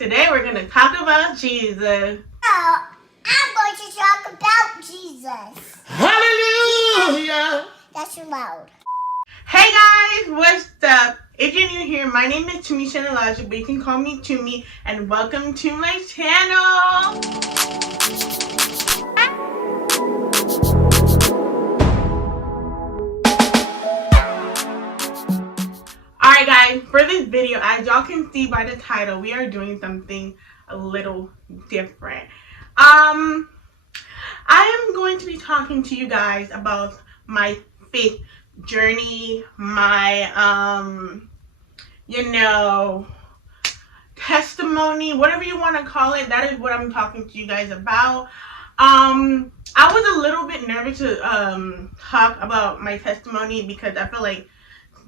Today we're going to talk about Jesus. Oh, I'm going to talk about Jesus. Hallelujah! That's loud. Hey guys, what's up? If you're new here, my name is Tumise, but you can call me Tumi, and welcome to my channel. Alright guys, for this video, as y'all can see by the title, we are doing something a little different. I am going to be talking to you guys about my faith journey, my testimony, whatever you want to call it. That is what I'm talking to you guys about. I was a little bit nervous to talk about my testimony because I feel like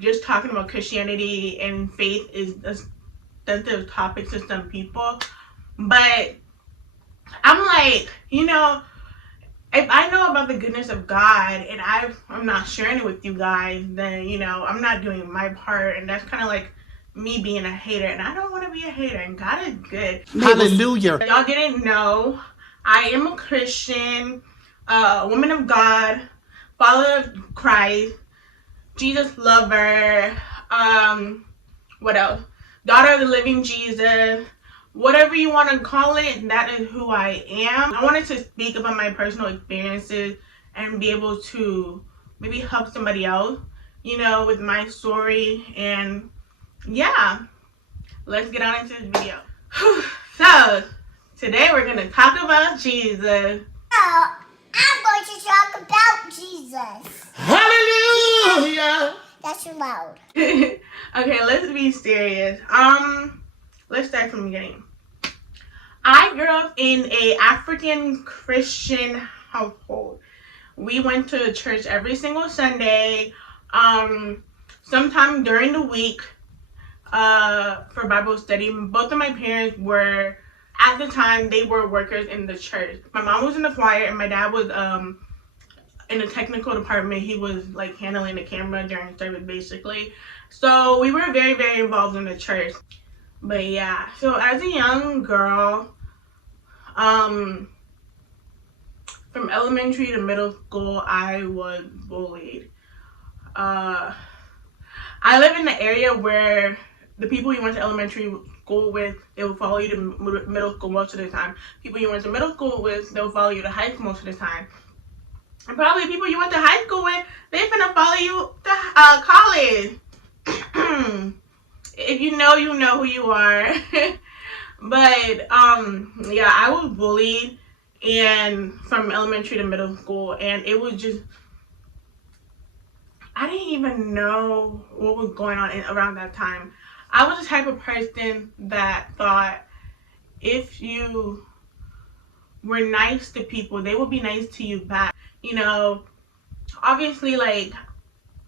just talking about Christianity and faith is a sensitive topic to some people. But I'm like, if I know about the goodness of God and I'm not sharing it with you guys, then, I'm not doing my part. And that's kind of like me being a hater. And I don't want to be a hater. And God is good. Hallelujah. Y'all didn't know, I am a Christian, woman of God, follower of Christ, Jesus lover, what else? Daughter of the living Jesus. Whatever you want to call it, that is who I am. I wanted to speak about my personal experiences and be able to maybe help somebody else, with my story. And yeah, let's get on into this video. So, today we're going to talk about Jesus. Oh, I'm going to talk about Jesus. Hallelujah! That's loud. Okay, let's be serious. Let's start from the beginning. I grew up in a African Christian household. We went to church every single Sunday. Sometime during the week, for Bible study. Both of my parents were, at the time, they were workers in the church. My mom was in the choir and my dad was in the technical department. He was like handling the camera during service, basically. So we were very, very involved in the church. But yeah, so as a young girl, from elementary to middle school, I was bullied. I live in the area where the people you went to elementary school with, they will follow you to middle school most of the time. People you went to middle school with, they'll follow you to high school most of the time. And probably people you went to high school with, they're gonna follow you to college. If you know who you are. But yeah, I was bullied and from elementary to middle school, and it was just, I didn't even know what was going on around that time. I was the type of person that thought if you were nice to people, they would be nice to you back. Obviously, like,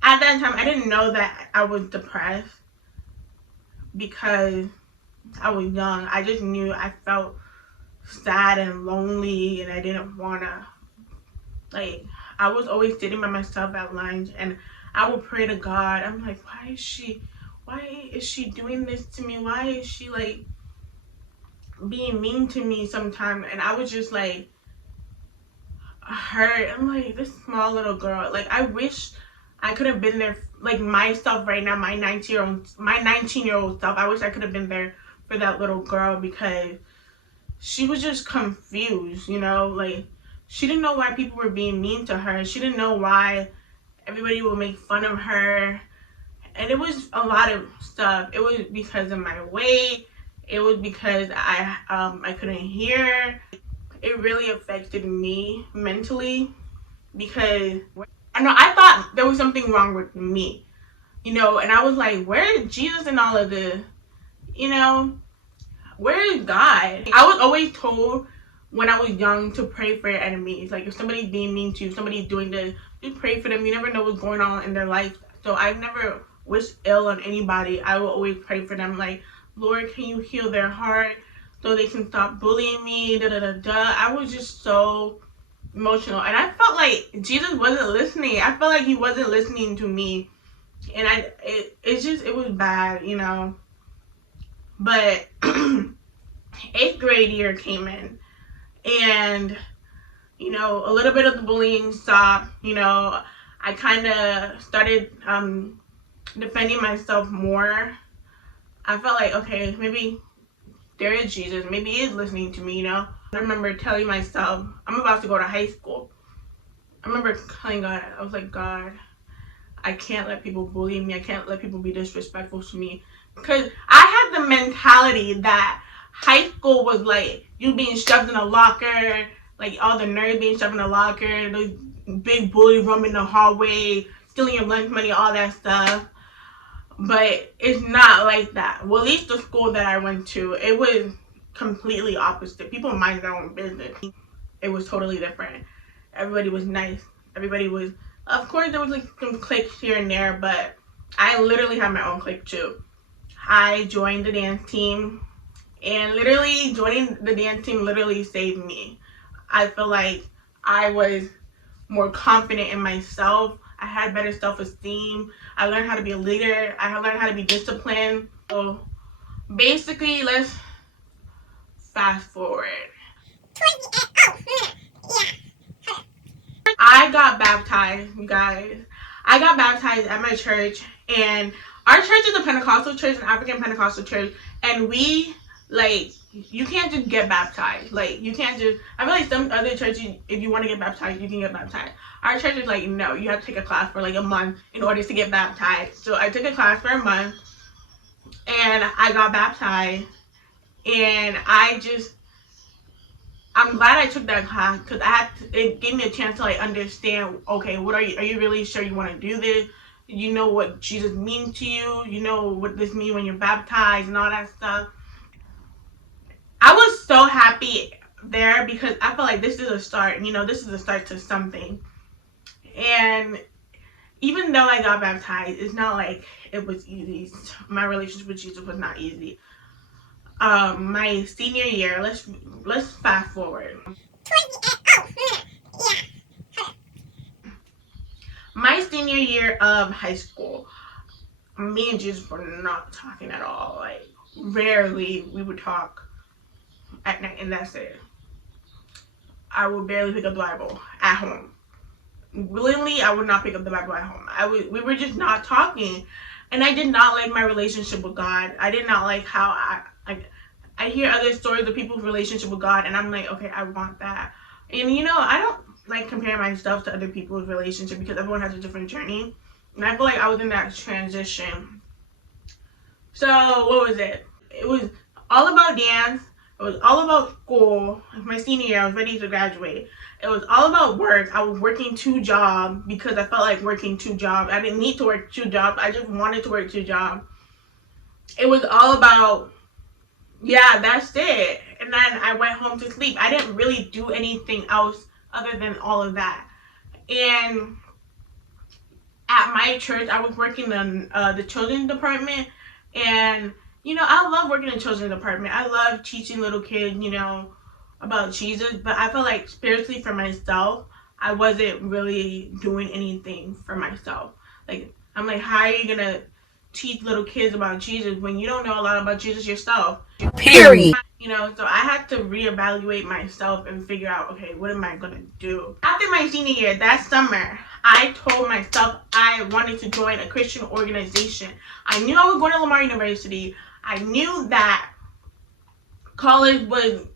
at that time, I didn't know that I was depressed because I was young. I just knew I felt sad and lonely, and I didn't want to, like, I was always sitting by myself at lunch, and I would pray to God. I'm like, why is she doing this to me? Why is she, like, being mean to me sometimes? And I was just, like, hurt. I'm like, this small little girl. Like, I wish I could have been there, like, myself right now, my 19-year-old self. I wish I could have been there for that little girl because she was just confused, like, she didn't know why people were being mean to her. She didn't know why everybody would make fun of her. And it was a lot of stuff. It was because of my weight. It was because I couldn't hear. It really affected me mentally because I thought there was something wrong with me, and I was like, where is Jesus in all of this? Where is God? I was always told when I was young to pray for your enemies. Like, if somebody's being mean to you, if somebody's doing this, just pray for them. You never know what's going on in their life. So I never wished ill on anybody. I will always pray for them. Like, Lord, can you heal their heart so they can stop bullying me? I was just so emotional, and I felt like Jesus wasn't listening. I felt like he wasn't listening to me, and it was bad, But 8th grade year came in, and a little bit of the bullying stopped. I kind of started defending myself more. I felt like, okay, maybe there is Jesus. Maybe he is listening to me. I remember telling myself, I'm about to go to high school. I remember telling God, I was like, God, I can't let people bully me. I can't let people be disrespectful to me. Because I had the mentality that high school was like you being shoved in a locker, like all the nerds being shoved in a locker, those big bully roaming the hallway, stealing your lunch money, all that stuff. But it's not like that. Well, at least the school that I went to, it was completely opposite. People mind their own business. It was totally different. Everybody was nice. Everybody was, of course, there was like some cliques here and there, but I literally had my own clique too. I joined the dance team, and literally joining the dance team literally saved me. I feel like I was more confident in myself. I had better self-esteem. I learned how to be a leader. I learned how to be disciplined. So basically, let's fast forward. I got baptized, you guys. I got baptized at my church, and our church is a Pentecostal church, an African Pentecostal church, and we, like, you can't just get baptized. Like, you can't just, I feel like some other churches, if you want to get baptized, you can get baptized. Our church is like, no, you have to take a class for like a month in order to get baptized. So I took a class for a month, and I got baptized, and I'm glad I took that class because it gave me a chance to like understand, okay, are you really sure you want to do this? You know what Jesus means to you? You know what this means when you're baptized and all that stuff. I was so happy there because I feel like this is a start. This is a start to something. And even though I got baptized, it's not like it was easy. My relationship with Jesus was not easy. My senior year, let's fast forward. My senior year of high school, me and Jesus were not talking at all. Like, rarely we would talk at night, and that's it. I would barely pick up the Bible at home. Willingly, I would not pick up the Bible at home. We were just not talking, and I did not like my relationship with God. I did not like how I hear other stories of people's relationship with God, and I'm like, okay, I want that. And I don't like compare myself to other people's relationship because everyone has a different journey, and I feel like I was in that transition. So what was it? It was all about dance. It was all about school. My senior year, I was ready to graduate. It was all about work. I was working 2 jobs because I felt like working 2 jobs. I didn't need to work 2 jobs. I just wanted to work 2 jobs. It was all about, yeah, that's it. And then I went home to sleep. I didn't really do anything else other than all of that. And at my church, I was working in the children's department. And, I love working in the children's department. I love teaching little kids, about Jesus. But I felt like spiritually for myself, I wasn't really doing anything for myself. Like, I'm like, how are you going to teach little kids about Jesus when you don't know a lot about Jesus yourself? Period. So I had to reevaluate myself and figure out, okay, what am I going to do? After my senior year, that summer, I told myself I wanted to join a Christian organization. I knew I was going to Lamar University. I knew that college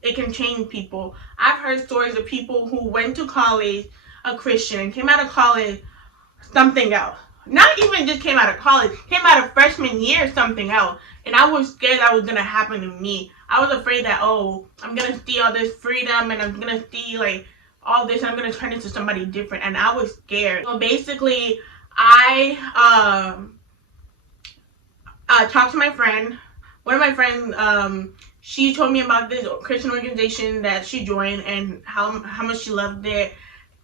it can change people. I've heard stories of people who went to college, a Christian, came out of college, something else. Not even just came out of college, came out of freshman year, something else. And I was scared that was going to happen to me. I was afraid that, I'm going to see all this freedom and I'm going to see like all this. I'm going to turn into somebody different. And I was scared. So basically, I talked to my friend. One of my friends, she told me about this Christian organization that she joined and how much she loved it.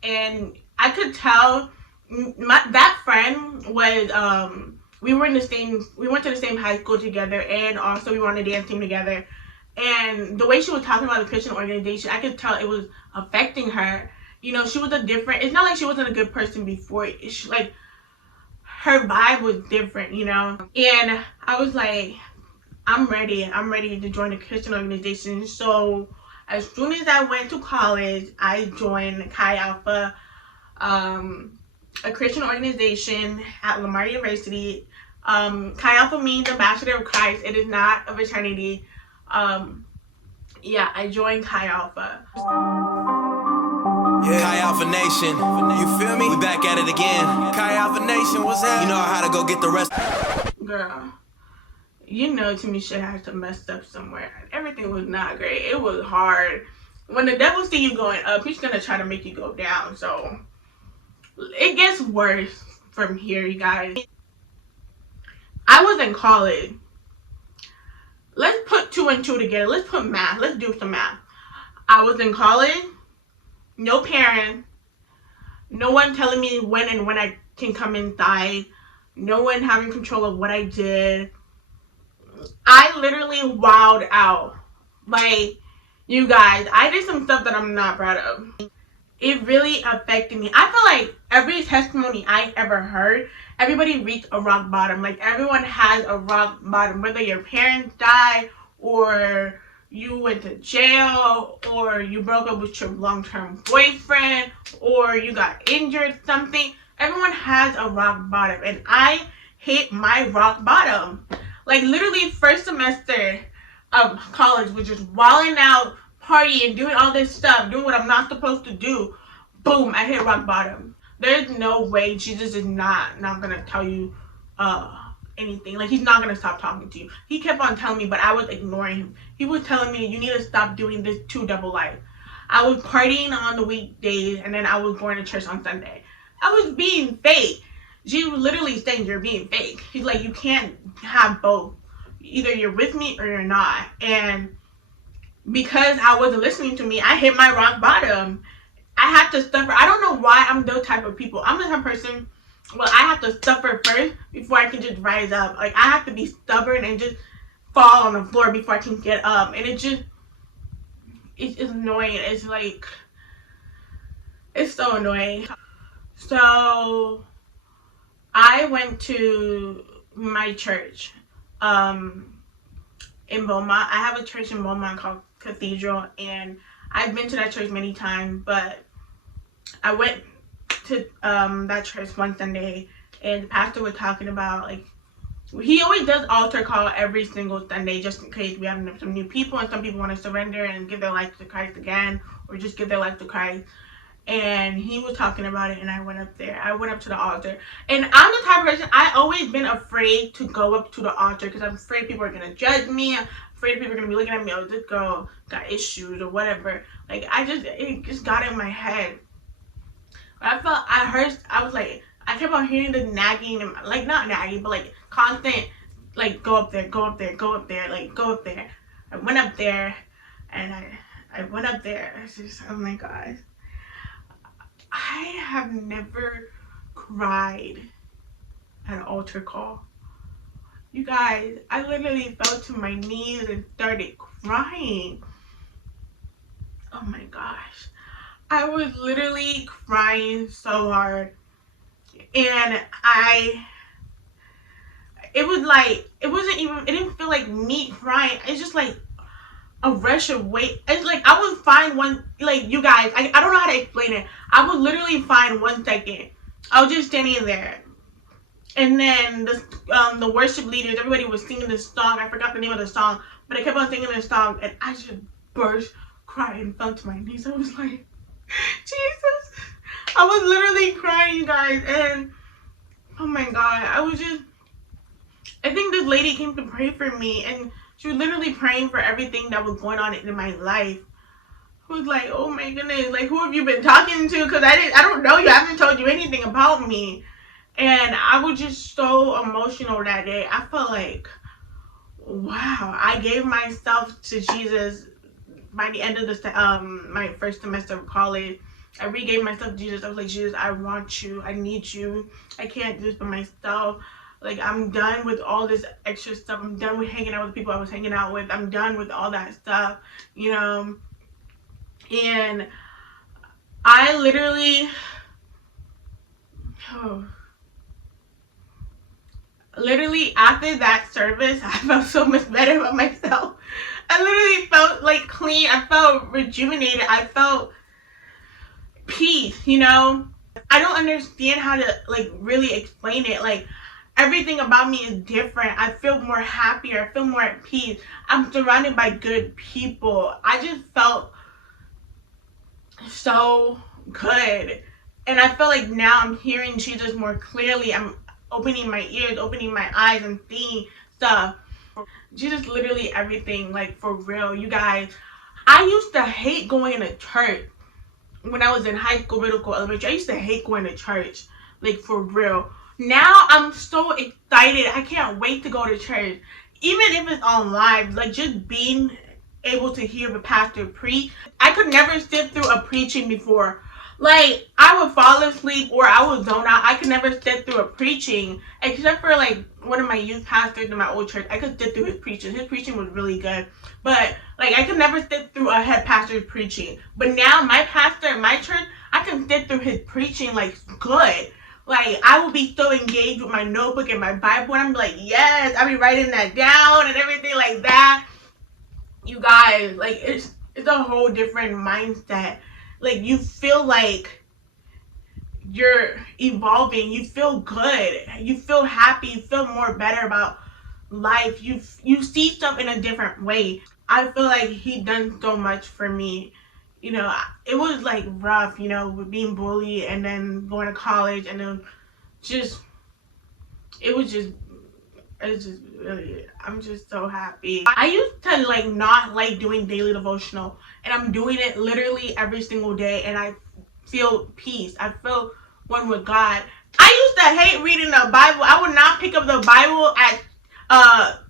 And I could tell that friend was, we went to the same high school together, and also we were on a dance team together. And the way she was talking about the Christian organization, I could tell it was affecting her. She was it's not like she wasn't a good person before. Like, her vibe was different, And I was like, I'm ready. I'm ready to join a Christian organization. So as soon as I went to college, I joined Chi Alpha, a Christian organization at Lamar University. Chi Alpha means Ambassador of Christ. It is not a fraternity. Yeah, I joined Chi Alpha. Yeah. Chi Alpha Nation, you feel me? We back at it again. Chi Alpha Nation, what's that? You know how to go get the rest. Girl, you know Tumi shit had to mess up somewhere. Everything was not great. It was hard. When the devil see you going up, he's gonna try to make you go down. So it gets worse from here, you guys. I was in college. Let's put 2 and 2 together. Let's put math. Let's do some math. I was in college. No parents. No one telling me when I can come inside. No one having control of what I did. I literally wowed out. Like, you guys, I did some stuff that I'm not proud of. It really affected me. I feel like every testimony I ever heard, everybody reached a rock bottom. Like, everyone has a rock bottom. Whether your parents died, or you went to jail, or you broke up with your long-term boyfriend, or you got injured, something. Everyone has a rock bottom. And I hit my rock bottom. Like, literally, first semester of college was just wilding out, partying, doing all this stuff, doing what I'm not supposed to do. Boom, I hit rock bottom. There's no way Jesus is not gonna tell you anything. Like, he's not gonna stop talking to you. He kept on telling me, but I was ignoring him. He was telling me, you need to stop doing this 2 double life. I was partying on the weekdays, and then I was going to church on Sunday. I was being fake. Jesus was literally saying, you're being fake. He's like, you can't have both. Either you're with me or you're not. And because I wasn't listening to me, I hit my rock bottom. I had to suffer. I don't know why I'm those type of people. I'm the type of person, well, I have to suffer first before I can just rise up. Like, I have to be stubborn and just fall on the floor before I can get up. And it's annoying. It's like, it's so annoying. So I went to my church in Beaumont. I have a church in Beaumont called Cathedral, and I've been to that church many times, but I went to that church one Sunday, and the pastor was talking about, like, he always does altar call every single Sunday, just in case we have some new people and some people want to surrender and give their life to Christ again, or just give their life to Christ. And he was talking about it, and I went up there. I went up to the altar. And I'm the type of person, I always been afraid to go up to the altar because I'm afraid people are going to judge me. I'm afraid people are going to be looking at me, oh, this girl got issues or whatever. Like, it just got in my head. I was like, I kept on hearing the nagging, like, not nagging, but like constant, like, go up there, go up there, go up there, like, go up there. I went up there, and I went up there. It's just, oh my God. I have never cried at an altar call. You guys, I literally fell to my knees and started crying. Oh my gosh. I was literally crying so hard. And it didn't feel like me crying. It's just like a rush of weight. It's like I was fine you guys, I don't know how to explain it. I was literally fine 1 second. I was just standing there. And then the worship leaders, everybody was singing this song. I forgot the name of the song, but I kept on singing this song, and I just burst, cried, and fell to my knees. I was like, Jesus. I was literally crying, you guys, and oh my God, I think this lady came to pray for me, and she was literally praying for everything that was going on in my life. I was like, oh my goodness, like, who have you been talking to? Because I don't know you. I haven't told you anything about me. And I was just so emotional that day. I felt like, wow, I gave myself to Jesus by the end of my first semester of college. I regave myself to Jesus. I was like, Jesus, I want you. I need you. I can't do this for myself. Like, I'm done with all this extra stuff. I'm done with hanging out with people I was hanging out with. I'm done with all that stuff, you know. And I literally, Literally after that service, I felt so much better about myself. I literally felt like clean. I felt rejuvenated. I felt peace, you know? I don't understand how to like really explain it. Like everything about me is different. I feel more happier. I feel more at peace. I'm surrounded by good people. I just felt so good. And I feel like now I'm hearing Jesus more clearly. I'm opening my ears, opening my eyes, and seeing stuff. Jesus literally everything, like for real. You guys, I used to hate going to church when I was in high school, middle school, elementary. I used to hate going to church, like for real. Now I'm so excited. I can't wait to go to church. Even if it's on live, like just being able to hear the pastor preach. I could never sit through a preaching before. Like I would fall asleep or I would zone out. I could never sit through a preaching except for like one of my youth pastors in my old church. I could sit through his preaching. His preaching was really good. But like I could never sit through a head pastor's preaching. But now my pastor in my church, I can sit through his preaching like good. Like I will be so engaged with my notebook and my Bible, and I'm like, yes, I'll be writing that down and everything like that. You guys, like it's a whole different mindset. Like you feel like you're evolving, you feel good, you feel happy, you feel more better about life. You see stuff in a different way. I feel like he done so much for me. You know, it was like rough, you know, with being bullied and then going to college and then just it was just it's just really, I'm just so happy. I used to like not like doing daily devotional, and I'm doing it literally every single day, and I feel peace. I feel one with God. I used to hate reading the Bible. I would not pick up the Bible at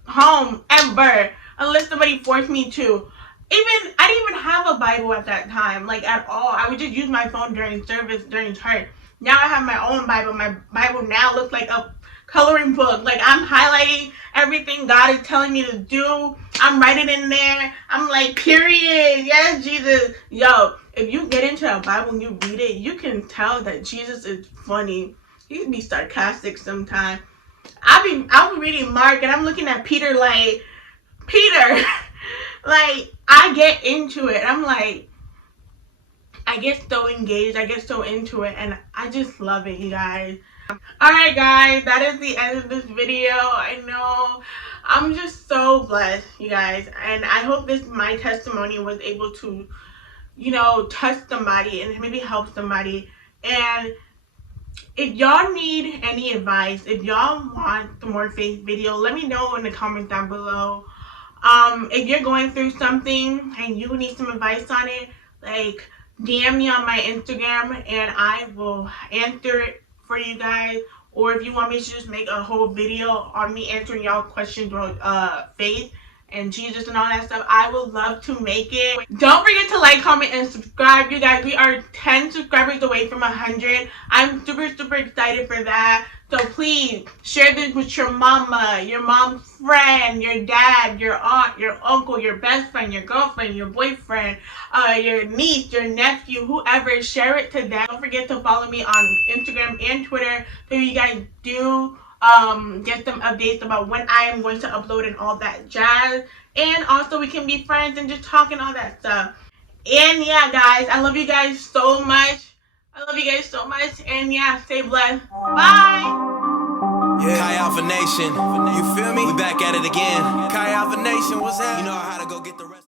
home ever unless somebody forced me to. Even I didn't even have a Bible at that time, like at all. I would just use my phone during service, during church. Now I have my own Bible. My Bible now looks like a coloring book. Like I'm highlighting everything God is telling me to do. I'm writing in there. I'm like, period. Yes, Jesus. Yo, if you get into a Bible and you read it, you can tell that Jesus is funny. He can be sarcastic sometimes. I'll be reading Mark and I'm looking at Peter like, Peter. Like I get into it. I'm like, I get so engaged. I get so into it, and I just love it, you guys. Alright guys, that is the end of this video. I know I'm just so blessed, you guys, and I hope my testimony was able to, you know, touch somebody and maybe help somebody. And if y'all need any advice, if y'all want some more faith video, let me know in the comments down below. If you're going through something and you need some advice on it, like DM me on my Instagram and I will answer it for you guys. Or if you want me to just make a whole video on me answering y'all questions about faith and Jesus and all that stuff, I would love to make it. Don't forget to like, comment, and subscribe. You guys, we are 10 subscribers away from 100. I'm super excited for that. So please share this with your mama, your mom's friend, your dad, your aunt, your uncle, your best friend, your girlfriend, your boyfriend, your niece, your nephew, whoever. Share it to them. Don't forget to follow me on Instagram and Twitter so you guys do get some updates about when I am going to upload and all that jazz. And also we can be friends and just talk and all that stuff. And yeah, guys, I love you guys so much. I love you guys so much. And yeah, stay blessed. Bye. Yeah. Kai Alpha Nation, you feel me? We back at it again. Kai Alpha Nation, what's that? You know how to go get the rest.